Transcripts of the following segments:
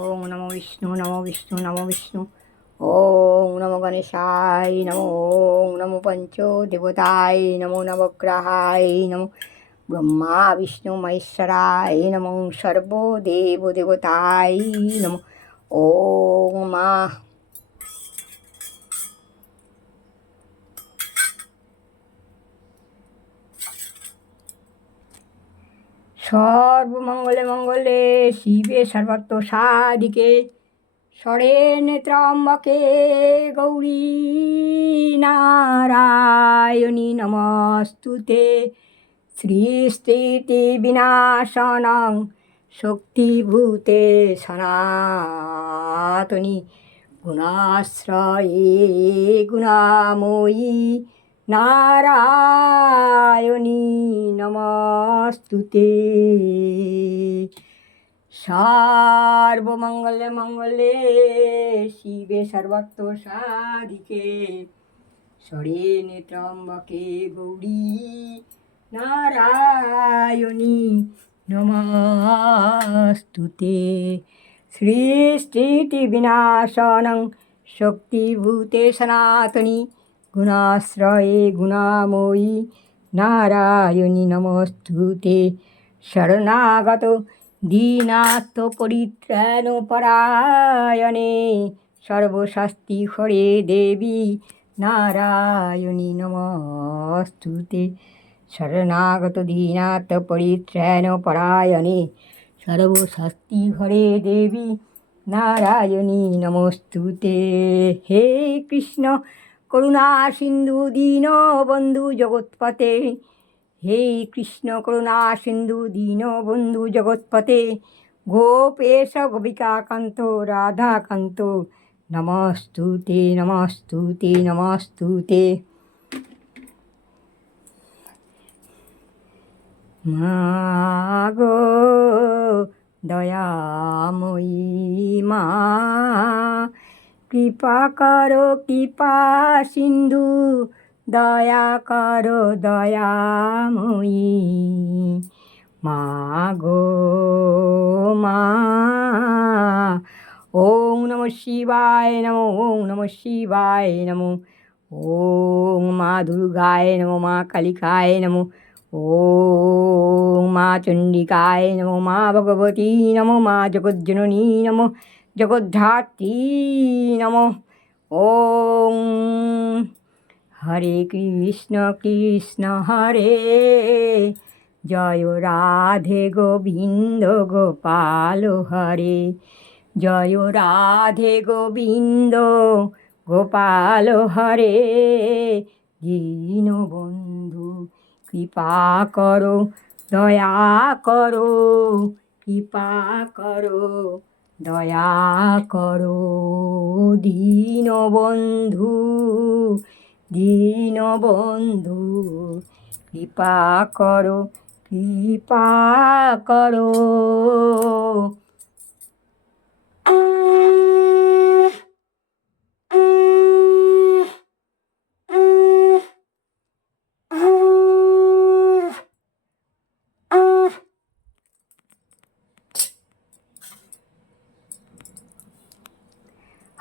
ওং নমো বিষ্ণু নমো বিষ্ণু নমো বিষ্ণু। ওং নমো গণেশায় নমো ওং নমো পঞ্চ দেবতায় নমো নবগ্রহায় নমো। ব্রহ্মা, বিষ্ণু, মহেশ্বরায় নমো। সর্বদেব দেবতায় নমো। ওং মা সর্বমঙ্গলে মঙ্গলে শিবে সর্বত্র সাদিকে সরেন ত্রম্বকে গৌরী নারায়ণী নমস্তুতে। শ্রীস্থিতি বিনাশনং শক্তিভূতে সনাতনী গুণাশ্রয়ে গুণাময়ী নারায়ণী নমস্তুতে। সর্বমঙ্গলে মঙ্গলে শিবে সর্বত্র সাধিকে। সরেনে ত্রম্বকে গৌরী নারায়ণী নমস্তুতে। সৃষ্টিতি বিনাশনং শক্তিভূতে সনাতনী গুণাশ্রয়ে গুণাময়ী নারায়ণী নমস্তুতে শরণাগত দীনাত্ম পরিত্রাণ পরায়ণে সর্বশাস্তি হরে দেবী নারায়ণী নমস্তুতে শরণাগত দীনাত্ম পরিত্রাণ পরায়ণে সর্বশাস্তি হরে দেবী নারায়ণী নমস্তুতে হে কৃষ্ণ করুণা সিন্ধু দীন বন্ধু জগৎপতে হে কৃষ্ণ করুণা সিন্ধু দীন বন্ধু জগৎপতে গোপেশ গোপিকাকান্ত রাধাকান্ত। নমস্তুতে নমস্তুতে নমস্তুতে। মাগো দয়াময়ী মা কৃপা করো, কৃপা সিন্ধু, দয়া করো, দয়াময়ী। মা গো মা ওং নম শিবায় নমো ওং নম শিবায় নমো ওং মা দুর্গায় নমো, মা কালিকায় নমো ওং মা চণ্ডিকায় নমো, মা ভগবতী নমো, মা জগজ্জননী নমো জগদ্ধাত্রী নম ওং হরে কৃষ্ণ কৃষ্ণ হরে জয় রাধে গোবিন্দ গোপাল হরে জয় রাধে গোবিন্দ গোপাল হরে দীন বন্ধু কৃপা করো দয়া করো কৃপা করো দয়া করো দীনবন্ধু দীনবন্ধু কৃপা করো কৃপা করো।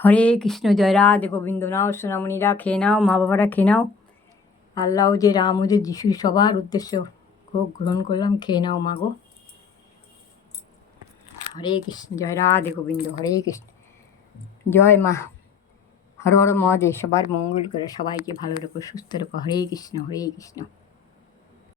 হরে কৃষ্ণ, জয় রাধে গোবিন্দ। নাও সোনামণিরা, খেয়ে নাও, মা বাবারা খেয়ে নাও। আল্লাহ যে রাম ও যে যিশু সবার উদ্দেশ্য খুব গ্রহণ করলাম, খেয়ে নাও মাগো হরে কৃষ্ণ, জয় রাধে গোবিন্দ, হরে কৃষ্ণ। জয় মা। হর হর মহাদেব, সবার মঙ্গল করে, সবাইকে ভালো রেখো, সুস্থ রেখো। হরে কৃষ্ণ হরে কৃষ্ণ।